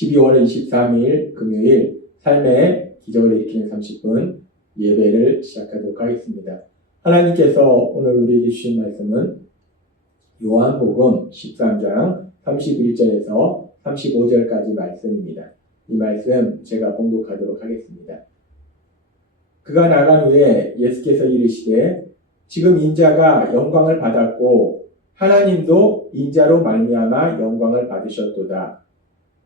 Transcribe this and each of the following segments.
12월 23일 금요일 삶의 기적을 일으키는 30분 예배를 시작하도록 하겠습니다. 하나님께서 오늘 우리에게 주신 말씀은 요한복음 13장 31절에서 35절까지 말씀입니다. 이 말씀 제가 봉독하도록 하겠습니다. 그가 나간 후에 예수께서 이르시되 지금 인자가 영광을 받았고 하나님도 인자로 말미암아 영광을 받으셨도다.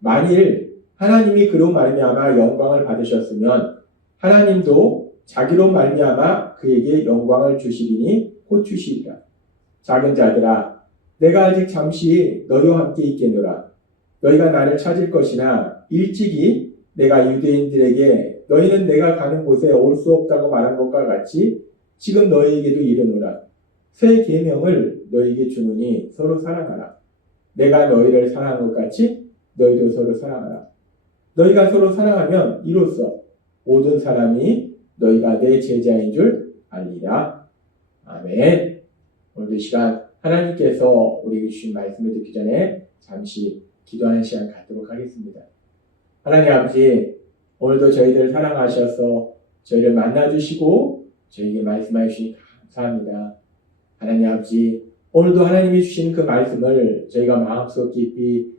만일 하나님이 그로 말미암아 영광을 받으셨으면 하나님도 자기로 말미암아 그에게 영광을 주시리니 곧 주시리라. 작은 자들아, 내가 아직 잠시 너희와 함께 있겠노라. 너희가 나를 찾을 것이나 일찍이 내가 유대인들에게 너희는 내가 가는 곳에 올 수 없다고 말한 것과 같이 지금 너희에게도 이르노라. 새 계명을 너희에게 주노니 서로 사랑하라. 내가 너희를 사랑한 것 같이 너희도 서로 사랑하라. 너희가 서로 사랑하면 이로써 모든 사람이 너희가 내 제자인 줄 알리라. 아멘. 오늘 이 시간 하나님께서 우리에게 주신 말씀을 듣기 전에 잠시 기도하는 시간 갖도록 하겠습니다. 하나님 아버지, 오늘도 저희들을 사랑하셔서 저희를 만나주시고 저희에게 말씀해 주시니 감사합니다. 하나님 아버지, 오늘도 하나님이 주신 그 말씀을 저희가 마음속 깊이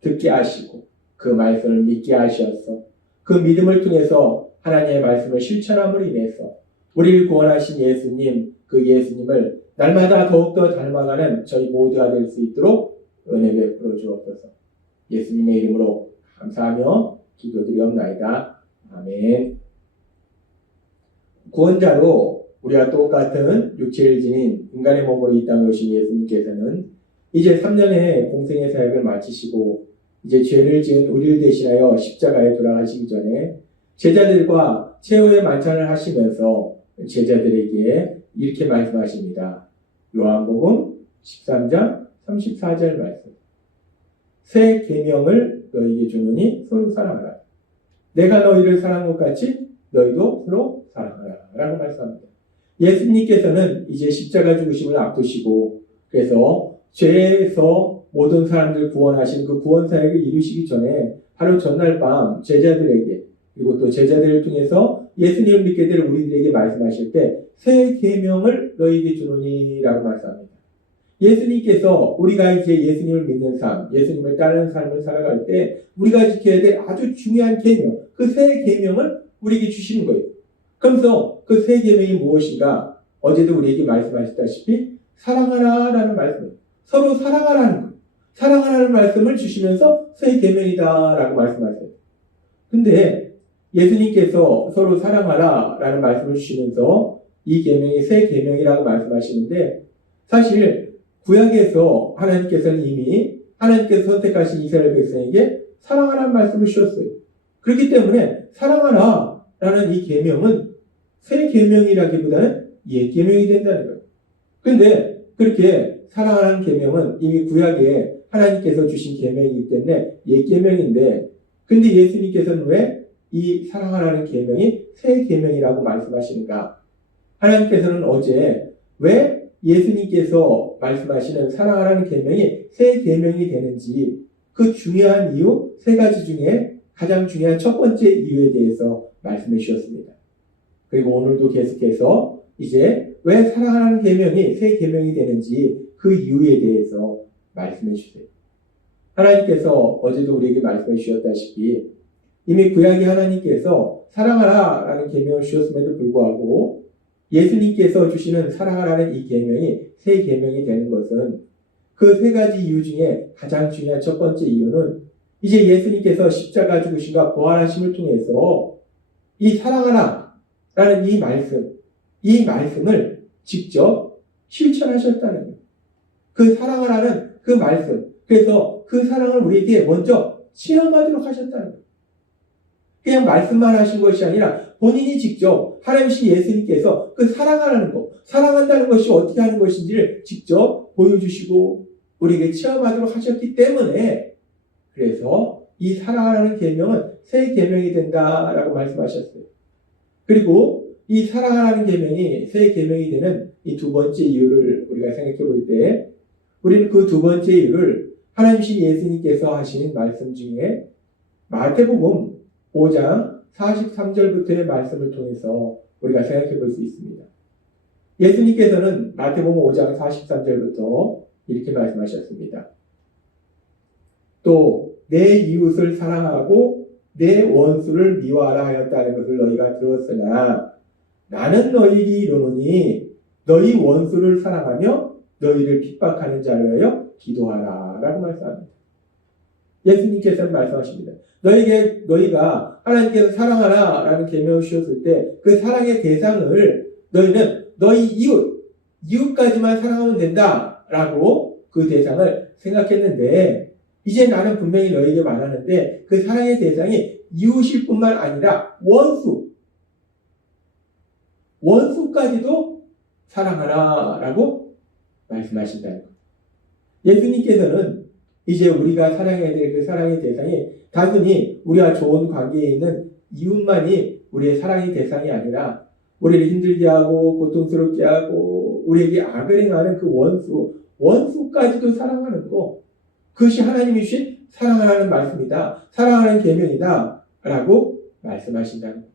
듣게 하시고 그 말씀을 믿게 하셔서 그 믿음을 통해서 하나님의 말씀을 실천함으로 인해서 우리를 구원하신 예수님, 그 예수님을 날마다 더욱더 닮아가는 저희 모두가 될 수 있도록 은혜 베풀어 주옵소서. 예수님의 이름으로 감사하며 기도드리옵나이다. 아멘. 구원자로 우리와 똑같은 육체를 지닌 인간의 몸으로 이 땅에 오신 예수님께서는 이제 3년의 공생의 사역을 마치시고 이제 죄를 지은 우리를 대신하여 십자가에 돌아가시기 전에 제자들과 최후의 만찬을 하시면서 제자들에게 이렇게 말씀하십니다. 요한복음 13장 34절 말씀. 새 계명을 너희에게 주노니 서로 사랑하라. 내가 너희를 사랑한 것 같이 너희도 서로 사랑하라 라고 말씀합니다. 예수님께서는 이제 십자가 죽으심을 앞두시고 그래서 죄에서 모든 사람들 구원하신 그 구원 사역을 이루시기 전에 바로 전날 밤 제자들에게 그리고 또 제자들을 통해서 예수님을 믿게 될 우리들에게 말씀하실 때 새 계명을 너희에게 주노니라고 말씀합니다. 예수님께서 우리가 이제 예수님을 믿는 삶, 예수님을 따르는 삶을 살아갈 때 우리가 지켜야 될 아주 중요한 계명, 그 새 계명을 우리에게 주시는 거예요. 그러면서 그 새 계명이 무엇인가? 어제도 우리에게 말씀하셨다시피 사랑하라라는 말씀이에요. 서로 사랑하라는 거예요. 사랑하라는 말씀을 주시면서 새 계명이다라고 말씀하세요. 근데 예수님께서 서로 사랑하라라는 말씀을 주시면서 이 계명이 새 계명이라고 말씀하시는데 사실 구약에서 하나님께서는 이미 하나님께서 선택하신 이스라엘 백성에게 사랑하라는 말씀을 주셨어요. 그렇기 때문에 사랑하라라는 이 계명은 새 계명이라기보다는 옛 계명이 된다는 거예요. 근데 그렇게 사랑하라는 계명은 이미 구약에 하나님께서 주신 계명이기 때문에 옛 계명인데 근데 예수님께서는 왜 이 사랑하라는 계명이 새 계명이라고 말씀하시는가? 하나님께서는 어제 왜 예수님께서 말씀하시는 사랑하라는 계명이 새 계명이 되는지 그 중요한 이유 세 가지 중에 가장 중요한 첫 번째 이유에 대해서 말씀해 주셨습니다. 그리고 오늘도 계속해서 이제 왜 사랑하라는 계명이 새 계명이 되는지 그 이유에 대해서 말씀해 주세요. 하나님께서 어제도 우리에게 말씀해 주셨다시피 이미 구약의 하나님께서 사랑하라라는 계명을 주셨음에도 불구하고 예수님께서 주시는 사랑하라는 이 계명이 새 계명이 되는 것은 그 세 가지 이유 중에 가장 중요한 첫 번째 이유는 이제 예수님께서 십자가 죽으심과 부활하심을 통해서 이 사랑하라라는 이 말씀을 직접 실천하셨다는 거예요. 그 사랑하라는 그 말씀, 그래서 그 사랑을 우리에게 먼저 체험하도록 하셨다는 거예요. 그냥 말씀만 하신 것이 아니라 본인이 직접 하나님이신 예수님께서 그 사랑하라는 것, 사랑한다는 것이 어떻게 하는 것인지를 직접 보여주시고 우리에게 체험하도록 하셨기 때문에 그래서 이 사랑하라는 계명은 새 계명이 된다라고 말씀하셨어요. 그리고 이 사랑하라는 계명이 새 계명이 되는 이 두 번째 이유를 우리가 생각해 볼 때 우리는 그 두 번째 이유를 하나님이신 예수님께서 하시는 말씀 중에 마태복음 5장 43절부터의 말씀을 통해서 우리가 생각해 볼 수 있습니다. 예수님께서는 마태복음 5장 43절부터 이렇게 말씀하셨습니다. 또 내 이웃을 사랑하고 내 원수를 미워하라 하였다는 것을 너희가 들었으나 나는 너희에게 이르노니 너희 원수를 사랑하며 너희를 핍박하는 자를 위하여 기도하라 라고 말씀합니다. 예수님께서는 말씀하십니다. 너희가 하나님께서 사랑하라 라는 계명을 주셨을 때 그 사랑의 대상을 너희는 너희 이웃까지만 사랑하면 된다 라고 그 대상을 생각했는데 이제 나는 분명히 너희에게 말하는데 그 사랑의 대상이 이웃일 뿐만 아니라 원수까지도 사랑하라 라고 말씀하신다는 것. 예수님께서는 이제 우리가 사랑해야 될 그 사랑의 대상이 단순히 우리와 좋은 관계에 있는 이웃만이 우리의 사랑의 대상이 아니라 우리를 힘들게 하고 고통스럽게 하고 우리에게 악을 행하는 그 원수까지도 사랑하는 거. 그것이 하나님이 주신 사랑하라는 말씀이다. 사랑하라는 계명이다. 라고 말씀하신다는 것.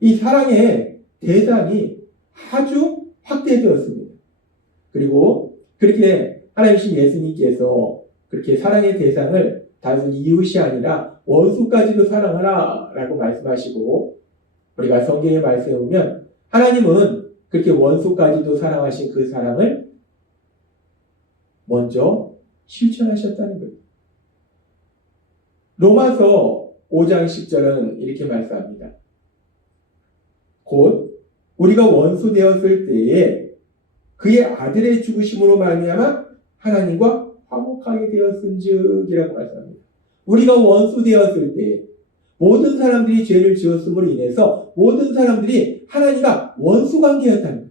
이 사랑의 대상이 아주 확대되었습니다. 그리고 그렇게 하나님이신 예수님께서 그렇게 사랑의 대상을 단순히 이웃이 아니라 원수까지도 사랑하라 라고 말씀하시고 우리가 성경의 말씀에 보면 하나님은 그렇게 원수까지도 사랑하신 그 사랑을 먼저 실천하셨다는 거예요. 로마서 5장 10절은 이렇게 말씀합니다. 곧 우리가 원수 되었을 때에 그의 아들의 죽으심으로 말미암아 하나님과 화목하게 되었은즉이라고 말씀합니다. 우리가 원수 되었을 때 모든 사람들이 죄를 지었음으로 인해서 모든 사람들이 하나님과 원수 관계였다는 거예요.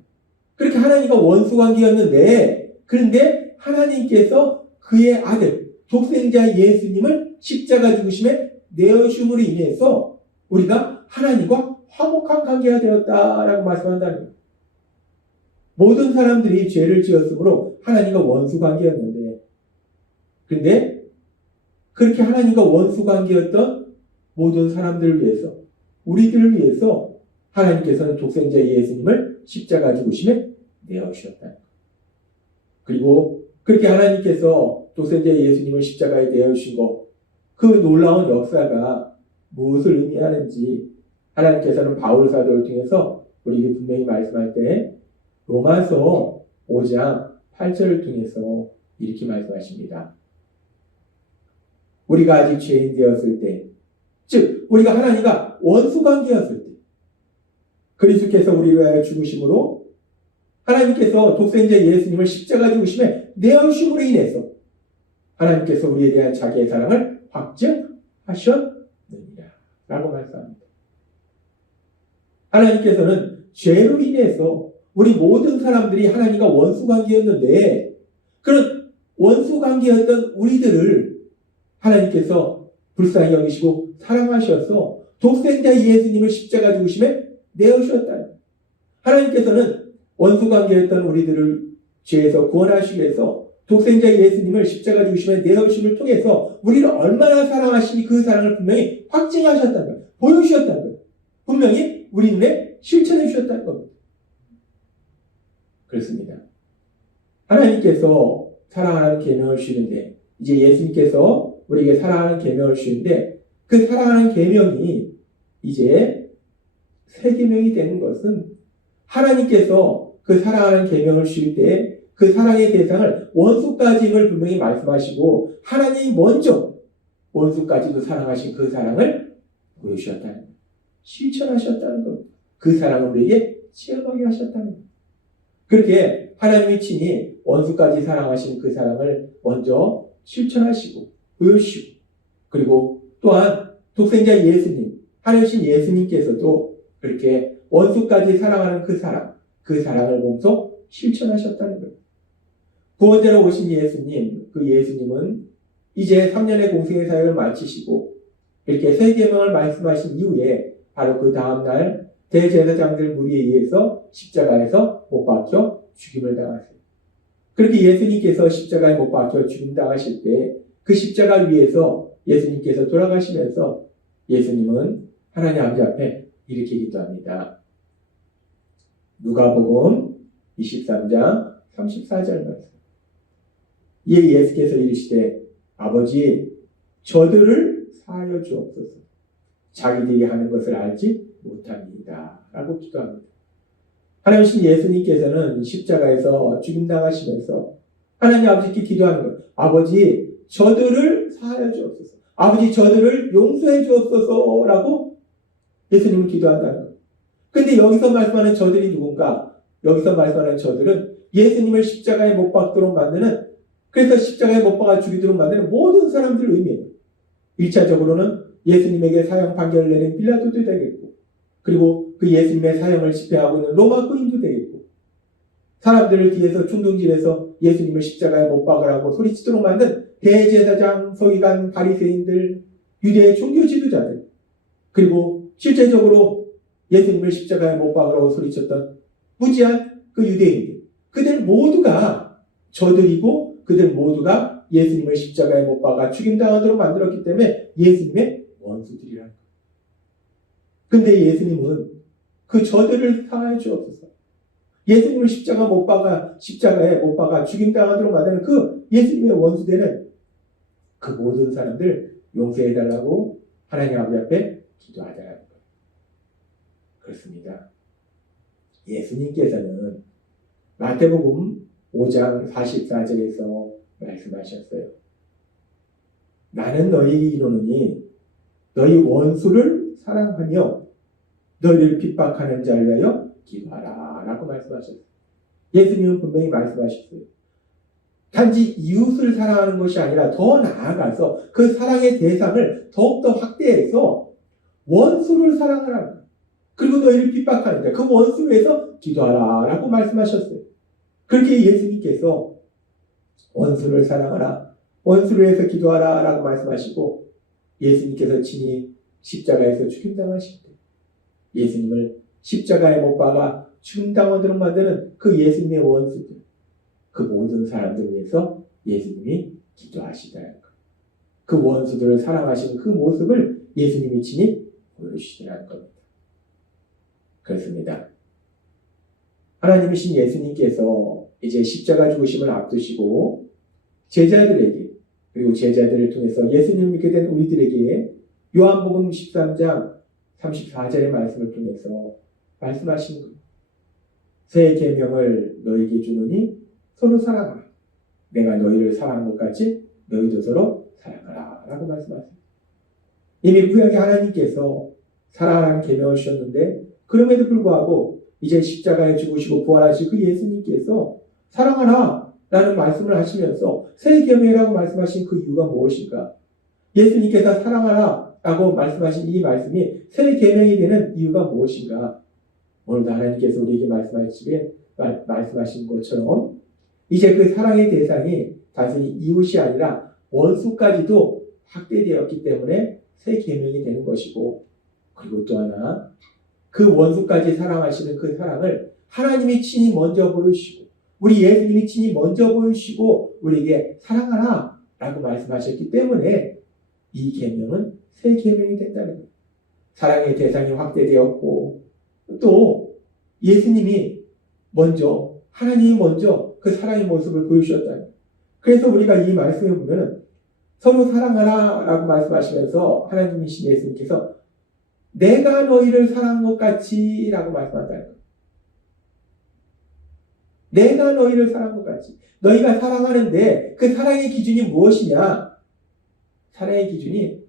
그렇게 하나님과 원수 관계였는데 그런데 하나님께서 그의 아들 독생자 예수님을 십자가 죽으심에 내어주심으로 인해서 우리가 하나님과 화목한 관계가 되었다라고 말씀한다는 거예요. 모든 사람들이 죄를 지었으므로 하나님과 원수 관계였는데 그런데 그렇게 하나님과 원수 관계였던 모든 사람들을 위해서 우리들을 위해서 하나님께서는 독생자 예수님을 십자가 죽으심에 내어주셨다. 그리고 그렇게 하나님께서 독생자 예수님을 십자가에 내어주신 것, 그 놀라운 역사가 무엇을 의미하는지 하나님께서는 바울 사도를 통해서 우리에게 분명히 말씀할 때 로마서 5장 8절을 통해서 이렇게 말씀하십니다. 우리가 아직 죄인 되었을 때, 즉 우리가 하나님과 원수 관계였을 때 그리스도께서 우리를 위하여 죽으심으로 하나님께서 독생자 예수님을 십자가 죽으심에 내어주심으로 인해서 하나님께서 우리에 대한 자기의 사랑을 확증하셨느니라 라고 말씀합니다. 하나님께서는 죄로 인해서 우리 모든 사람들이 하나님과 원수 관계였는데 그런 원수 관계였던 우리들을 하나님께서 불쌍히 여기시고 사랑하셔서 독생자 예수님을 십자가 죽으심에 내어주셨다. 하나님께서는 원수 관계였던 우리들을 죄에서 구원하시기 위해서 독생자 예수님을 십자가 죽으심에 내어주심을 통해서 우리를 얼마나 사랑하시니 그 사랑을 분명히 확증하셨다는 거예요. 보여주셨다는 거예요. 분명히 우리 눈에 실천해 주셨다는 겁니다. 그렇습니다. 하나님께서 사랑하는 계명을 주시는데 이제 예수님께서 우리에게 사랑하는 계명을 주시는데 그 사랑하는 계명이 이제 새 계명이 되는 것은 하나님께서 그 사랑하는 계명을 주실 때 그 사랑의 대상을 원수까지임을 분명히 말씀하시고 하나님이 먼저 원수까지도 사랑하신 그 사랑을 보여주셨다는 거예요. 실천하셨다는 겁니다. 그 사랑을 우리에게 체험하게 하셨다는 거예요. 그렇게 하나님이 친히 원수까지 사랑하신 그 사랑을 먼저 실천하시고 보여주시고 그리고 또한 독생자 예수님, 하나님 예수님께서도 그렇게 원수까지 사랑하는 그 사랑을 몸소 실천하셨다는 거예요. 구원자로 오신 예수님, 그 예수님은 이제 3년의 공생의 사역을 마치시고 이렇게 새 계명을 말씀하신 이후에 바로 그 다음날 대제사장들 무리에 의해서 십자가에서 못 박혀 죽임을 당하세요. 그렇게 예수님께서 십자가에 못 박혀 죽임 당하실 때 그 십자가 위에서 예수님께서 돌아가시면서 예수님은 하나님 아버지 앞에 이렇게 기도합니다. 누가복음 23장 34절 말씀. 이에 예수께서 이르시되 아버지 저들을 사하여 주옵소서. 자기들이 하는 것을 알지 못합니다. 라고 기도합니다. 하나님 예수님께서는 십자가에서 죽임당하시면서 하나님 아버지께 기도하는 거예요. 아버지 저들을 사하여 주옵소서. 아버지 저들을 용서해 주옵소서 라고 예수님은 기도한다는 거예요. 근데 여기서 말씀하는 저들이 누군가? 여기서 말씀하는 저들은 예수님을 십자가에 못 박도록 만드는, 그래서 십자가에 못 박아 죽이도록 만드는 모든 사람들을 의미해요. 1차적으로는 예수님에게 사형 판결을 내린 빌라도도 되겠고, 그리고 그 예수님의 사형을 집행하고 있는 로마 군인도 되겠고, 사람들을 뒤에서 충동질해서 예수님을 십자가에 못 박으라고 소리치도록 만든 대제사장, 서기관, 바리새인들, 유대의 종교 지도자들, 그리고 실제적으로 예수님을 십자가에 못 박으라고 소리쳤던 무지한 그 유대인들, 그들 모두가 저들이고 그들 모두가 예수님을 십자가에 못 박아 죽임당하도록 만들었기 때문에 예수님의 원수들이라는 거예요. 근데 예수님은 그 저들을 사하여 주옵소서. 예수님을 십자가에 못 박아 죽임당하도록 만드는 그 예수님의 원수되는 그 모든 사람들 용서해달라고 하나님 아버지 앞에 기도하자는 거예요. 그렇습니다. 예수님께서는 마태복음 5장 44절에서 말씀하셨어요. 나는 너희에게 이르노니 너희 원수를 사랑하며 너희를 핍박하는 자를 위하여 기도하라 라고 말씀하셨어요. 예수님은 분명히 말씀하셨어요. 단지 이웃을 사랑하는 것이 아니라 더 나아가서 그 사랑의 대상을 더욱더 확대해서 원수를 사랑하라. 그리고 너희를 핍박하는 자, 그 원수를 위해서 기도하라 라고 말씀하셨어요. 그렇게 예수님께서 원수를 사랑하라, 원수를 위해서 기도하라 라고 말씀하시고, 예수님께서 친히 십자가에서 죽임당하실 때 예수님을 십자가에 못 박아 죽임당하도록 만드는 그 예수님의 원수들, 그 모든 사람들을 위해서 예수님이 기도하시다는 것. 그 원수들을 사랑하시는 그 모습을 예수님이 친히 보여주시라는 겁니다. 그렇습니다. 하나님이신 예수님께서 이제 십자가 죽으심을 앞두시고 제자들에게, 그리고 제자들을 통해서 예수님을 믿게 된 우리들에게 요한복음 13장 34절의 말씀을 통해서 말씀하시는 거예요. 새 계명을 너희에게 주노니 서로 사랑하라. 내가 너희를 사랑한 것 같이 너희도 서로 사랑하라 라고 말씀하세요. 이미 구약의 하나님께서 사랑하라는 계명을 주셨는데, 그럼에도 불구하고 이제 십자가에 죽으시고 부활하신 그 예수님께서 사랑하라 라는 말씀을 하시면서 새 계명이라고 말씀하신 그 이유가 무엇일까? 예수님께서 사랑하라 라고 말씀하신 이 말씀이 새 계명이 되는 이유가 무엇인가? 오늘도 하나님께서 우리에게 말씀하신 것처럼 이제 그 사랑의 대상이 단순히 이웃이 아니라 원수까지도 확대되었기 때문에 새 계명이 되는 것이고, 그리고 또 하나, 그 원수까지 사랑하시는 그 사랑을 하나님이 친히 먼저 보여주시고, 우리 예수님이 친히 먼저 보여주시고 우리에게 사랑하라 라고 말씀하셨기 때문에 이 계명은 새 계명이 된다는 거예요. 사랑의 대상이 확대되었고, 또 예수님이 먼저, 하나님이 먼저 그 사랑의 모습을 보여주셨다는 거예요. 그래서 우리가 이 말씀에 보면 서로 사랑하라 라고 말씀하시면서 하나님이신 예수님께서 내가 너희를 사랑한 것 같이 라고 말씀한다는 거예요. 내가 너희를 사랑한 것 같이. 너희가 사랑하는데 그 사랑의 기준이 무엇이냐? 사랑의 기준이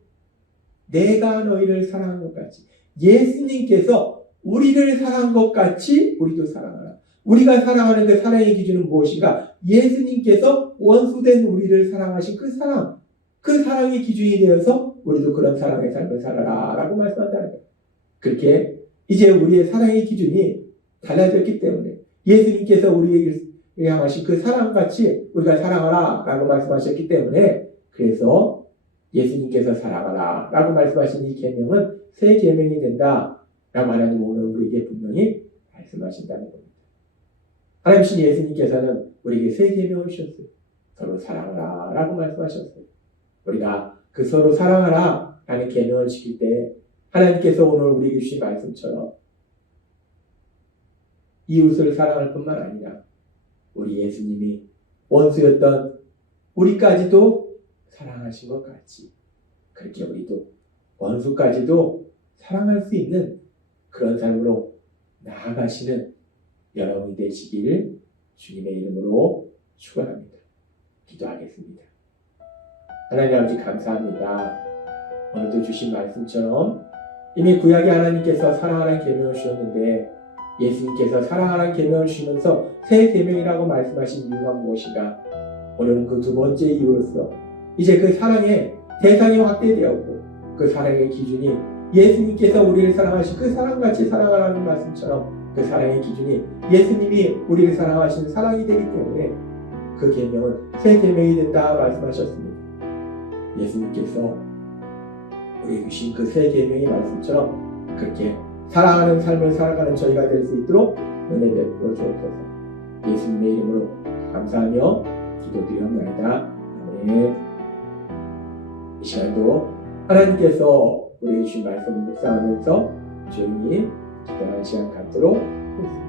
내가 너희를 사랑한 것 같이. 예수님께서 우리를 사랑한 것 같이 우리도 사랑하라. 우리가 사랑하는 그 사랑의 기준은 무엇인가? 예수님께서 원수된 우리를 사랑하신 그 사랑, 그 사랑의 기준이 되어서 우리도 그런 사랑의 삶을 살아라 라고 말씀한다는 거예요. 그렇게 이제 우리의 사랑의 기준이 달라졌기 때문에 예수님께서 우리에게 향하신 그 사랑같이 우리가 사랑하라 라고 말씀하셨기 때문에, 그래서 예수님께서 사랑하라 라고 말씀하신 이 계명은 새 계명이 된다 라고 하나님 오늘 우리에게 분명히 말씀하신다는 겁니다. 하나님신 예수님께서는 우리에게 새 계명을 주셨어요. 서로 사랑하라 라고 말씀하셨어요. 우리가 그 서로 사랑하라 라는 계명을 지킬 때 하나님께서 오늘 우리에게 주신 말씀처럼 이웃을 사랑할 뿐만 아니라 우리 예수님이 원수였던 우리까지도 사랑하신 것 같이 그렇게 우리도 원수까지도 사랑할 수 있는 그런 삶으로 나아가시는 여러분이 되시기를 주님의 이름으로 축원합니다. 기도하겠습니다. 하나님 아버지 감사합니다. 오늘도 주신 말씀처럼 이미 구약의 하나님께서 사랑하라는 계명을 주셨는데 예수님께서 사랑하라는 계명을 주시면서 새 계명이라고 말씀하신 이유가 무엇인가? 오늘은 그 두 번째 이유로서 이제 그 사랑의 대상이 확대되었고 그 사랑의 기준이 예수님께서 우리를 사랑하신 그 사랑같이 사랑하라는 말씀처럼 그 사랑의 기준이 예수님이 우리를 사랑하신 사랑이 되기 때문에 그 계명은 새 계명이 된다 말씀하셨습니다. 예수님께서 우리에게 주신 그 새 계명의 말씀처럼 그렇게 사랑하는 삶을 살아가는 저희가 될 수 있도록 은혜 베풀어 주옵소서. 예수님의 이름으로 감사하며 기도드리옵나이다. 아멘. 이 시간도 하나님께서 우리에게 주신 말씀을 묵상하면서 조용히 기도하는 시간 갖도록 하겠습니다.